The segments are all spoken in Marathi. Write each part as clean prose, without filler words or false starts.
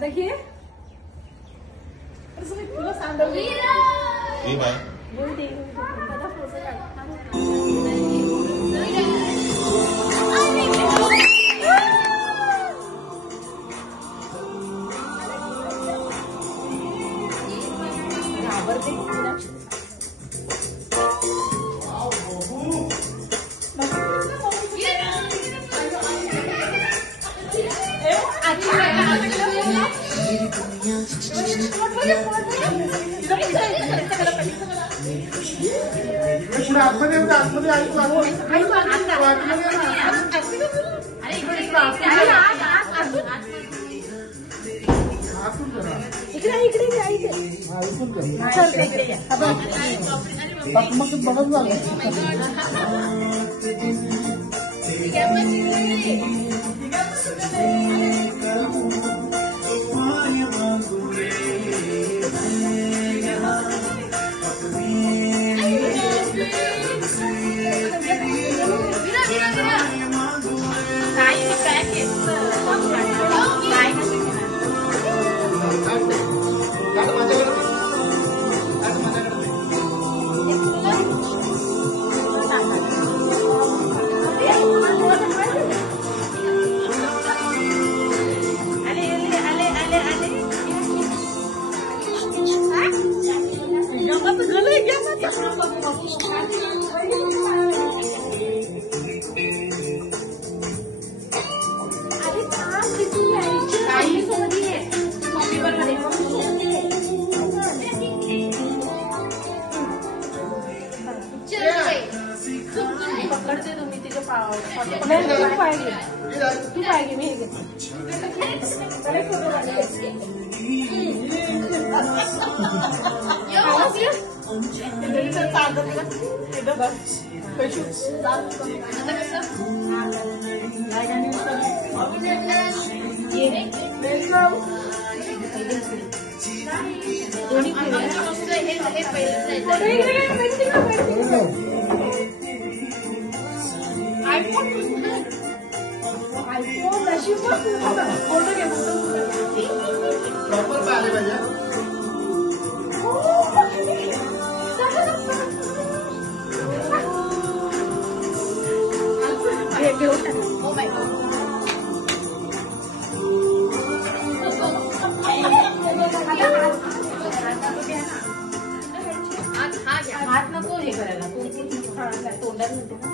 आता घे तुला सांगली पकडते तुम्ही तिचे पाव तू पाहिजे मी हात नको हे करायला तोंडात म्हणते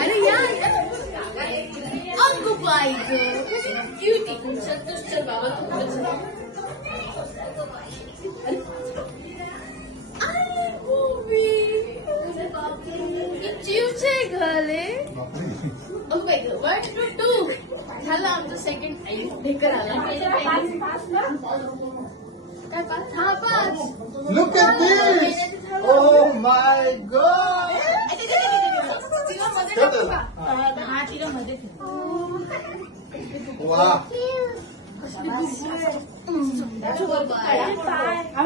अरे यार अगं बाई क्यूटी चल बाबा चिवचे घाले वन टू झालं आमचं सेकंड ढेकर आला Look at this! Oh my God! Wow!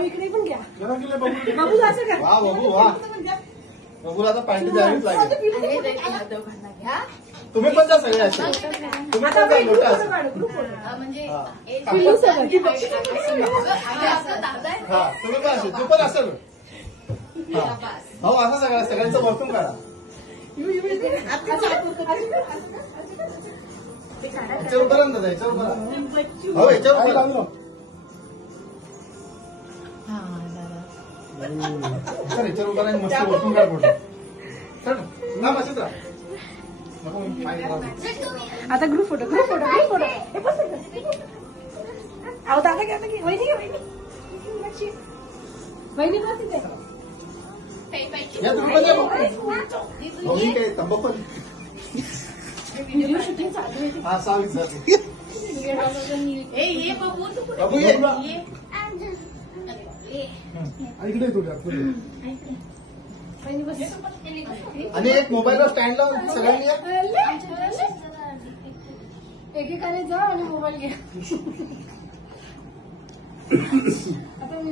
इकडे पण घ्या बाबू असं का वा बाबू वा बाबूला आता पॅन्ट द्यावीच लागेल तुम्ही पण जा सगळे असे तुम्ही पण जा मोठा म्हणजे हा तुम्ही पण असेल तू पण असेल भाऊ असं सगळ्यांचं वरतून काढा याच्यावर उभं राहा ना याच्यावर उभं राहा हो याच्यावर उभं राहा याच्यावर उभं राहा मस्त वरतून काढ फोटो चल ना मस्त राहा आता ग्रुप फोटो अहो दादा घ्या वहिनी बहिणी बस तिथे. या तुम्ही पण या मग. मी काय तंबाखू व्हिडिओ शूटिंग चालू आहे. हा चालेल चालेल. ये बाबू तू कुठे? बाबू ये. इकडे तुझ्या बहिणी बस. आणि एक मोबाईलवर स्टँड लावून सगळ्यांनी या. एकेकाने जा आणि मोबाईल घ्या. आता मी